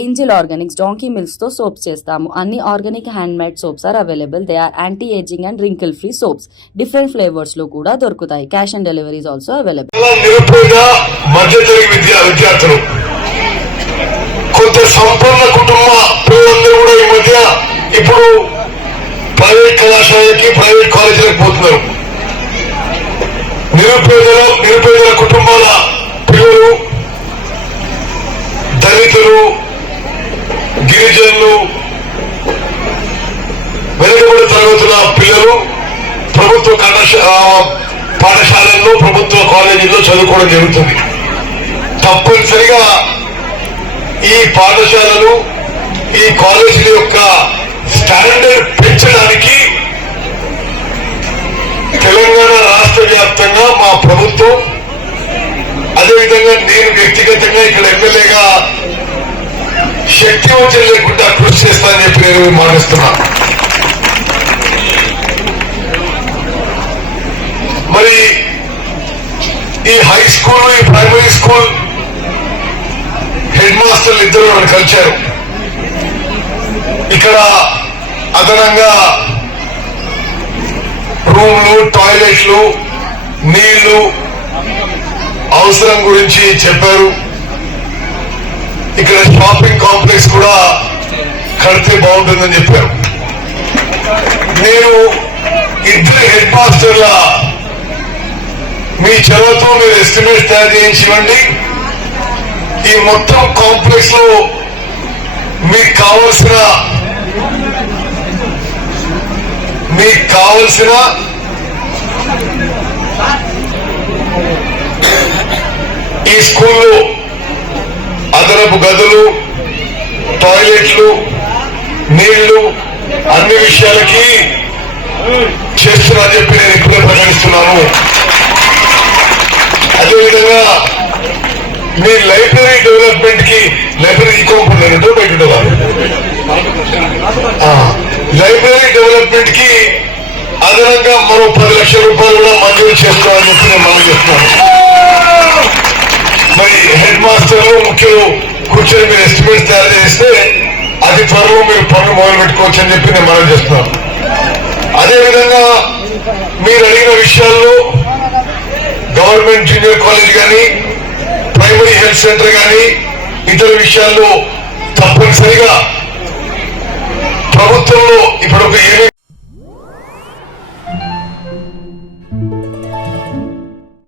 Angel Organics donkey milks తో soaps చేస్తాము. అన్ని organic hand made soaps are available. They are anti ageing and wrinkle free soaps. Different flavours లో కూడా దొరుకుతాయి. Cash on delivery is also available. విద్యార్థులు కొంత సంపన్న కుటుంబ పిల్లలందరూ కూడా ఈ మధ్య ఇప్పుడు ప్రైవేట్ కళాశాలకి ప్రైవేట్ కాలేజీలకు పోతున్నారు. నిరుపేదల కుటుంబాల పిల్లలు, దళితులు, గిరిజనులు, వెనుకబడి తరగతుల పిల్లలు ప్రభుత్వ పాఠశాలల్లో ప్రభుత్వ కాలేజీల్లో చదువుకోవడం జరుగుతుంది. తప్పనిసరిగా ఈ పాఠశాలలు ఈ కాలేజీల యొక్క స్టాండర్డ్ పెంచడానికి తెలంగాణ రాష్ట్ర వ్యాప్తంగా మా ప్రభుత్వం, అదేవిధంగా నేను వ్యక్తిగతంగా ఇక్కడ ఎమ్మెల్యేగా శక్తి వంచన లేకుండా కృషి చేస్తానని చెప్పి నేను మాటిస్తున్నాను. మరి ఈ హై స్కూల్, ఈ ప్రైమరీ స్కూల్ హెడ్ మాస్టర్లు ఇద్దరు నన్ను కలిశారు. ఇక్కడ అదనంగా రూమ్లు, టాయిలెట్లు, నీళ్లు అవసరం గురించి చెప్పారు. ఇక్కడ షాపింగ్ కాంప్లెక్స్ కూడా కడితే బాగుంటుందని చెప్పారు. నేను ఇద్దరు హెడ్ మాస్టర్ల మీ చొరవతో మీరు ఎస్టిమేట్ తయారు చేయించి ఇవ్వండి. ఈ మొత్తం కాంప్లెక్స్ లో మీకు కావలసిన ఈ స్కూల్లో అదనపు గదులు, టాయిలెట్లు, నీళ్లు అన్ని విషయాలకి చేస్తున్నా చెప్పి నేను ఇప్పుడే ప్రకటిస్తున్నాను. అదేవిధంగా మీ లైబ్రరీ డెవలప్మెంట్ కి, లైబ్రరీ కాంపౌండ్ బయట లైబ్రరీ డెవలప్మెంట్ కి అదనంగా మరో 10 లక్షల రూపాయలు కూడా మంజూరు చేసుకోవాలని చెప్పి నేను మనం చేస్తున్నాను. మరి హెడ్ మాస్టర్లు, ముఖ్యులు కూర్చొని మీరు ఎస్టిమేట్స్ తయారు చేస్తే అతి త్వరలో మీరు పనులు మొదలు పెట్టుకోవచ్చు అని చెప్పి నేను మనం చేస్తున్నాను. అదేవిధంగా మీరు అడిగిన విషయాల్లో గవర్నమెంట్ జూనియర్ కాలేజ్ కానీ, ప్రైమరీ హెల్త్ సెంటర్ కానీ, ఇతర విషయాల్లో తప్పనిసరిగా ప్రభుత్వంలో ఇప్పుడు ఒక